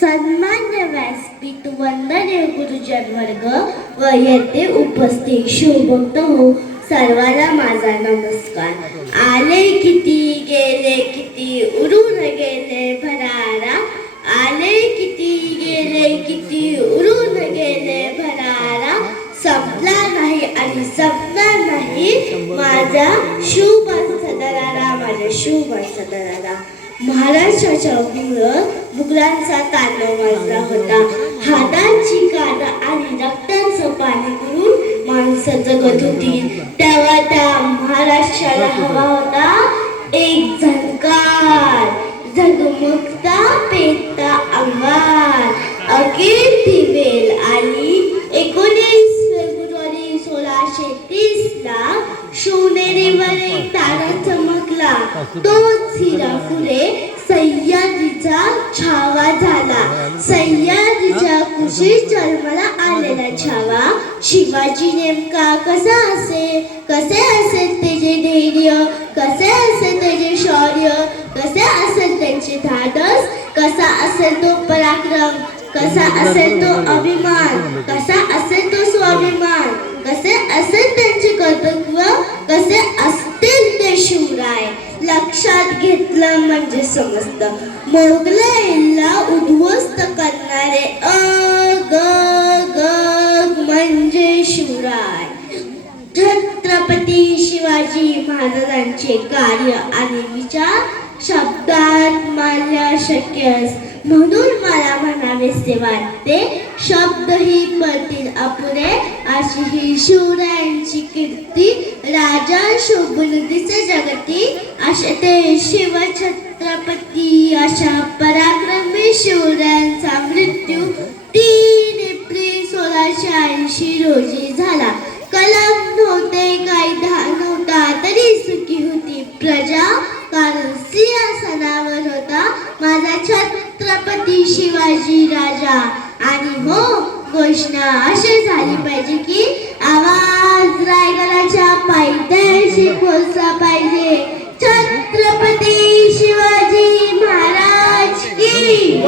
सन्मान्य व्यासपीठ वंदनीय गुरुजन वर्ग व येथे उपस्थित शिवभक्त हो, सर्वांना माझा नमस्कार. आले किती गेले किती उरून गेले भरारा, आले किती गेले किती उरून गेले भरारा, संपला नाही आणि संपणार नाही माझा शिवबाचा दरारा, माझ्या शिवबाचा दरारा. महाराष्ट्राच्या मुघलांचा तांडव वाजला होता. हातांची कान आणि रक्ताचं पाणी करून माणसं जगत होती. तेव्हा त्या महाराष्ट्राला हवा होता एक झंकार, झगमगता पेटता अंगार. अखेर ती वेळ आली 19 फेब्रुवारी 1630 ला. शिवनेरीवर एक तारा चमकला, तोच हिरा फुले सह्याद्रीचा छावा झाला. सह्याद्रीच्या कुशीत जन्माला आलेला छावा शिवाजी नेमका कसा असेल, कसे असेल त्याचे धैर्य, कसे असेल त्याचे शौर्य, कसे असेल त्याचे धाडस, कसा असेल तो पराक्रम, कसा असेल तो अभिमान, कसा असेल तो स्वाभिमान, कसे असेल त्यांचे कर्तृत्व, कसे असतील ते शिवराय. लक्षात घेतलं म्हणजे समजतं. मोगलाईला उद्ध्वस्त करणारे म्हणजे शिवराय. छत्रपती शिवाजी महाराजांचे कार्य आणि विचार शब्दात मांडणे शक्य म्हणून मला म्हणावेसे वाटते. शब्दही पडतील अपुरे अशी ही शिवरायांची कीर्ती. राजा शोभून दिसे जगती असे ते शिवछत्रपती. अशा पराक्रमी शिवरायांचा मृत्यू 3 एप्रिल 1680 रोजी झाला. कलम नव्हते, कायदा नव्हता, तरी सुखी होती प्रजा, कारण सिंहासनावर होता माझा छत्रपती शिवाजी राजा. आणि हो, घोषणा अशी झाली पाहिजे की आवाज रायगडाच्या पायथ्याशी पोहोचला पाहिजे. छत्रपती शिवाजी महाराज की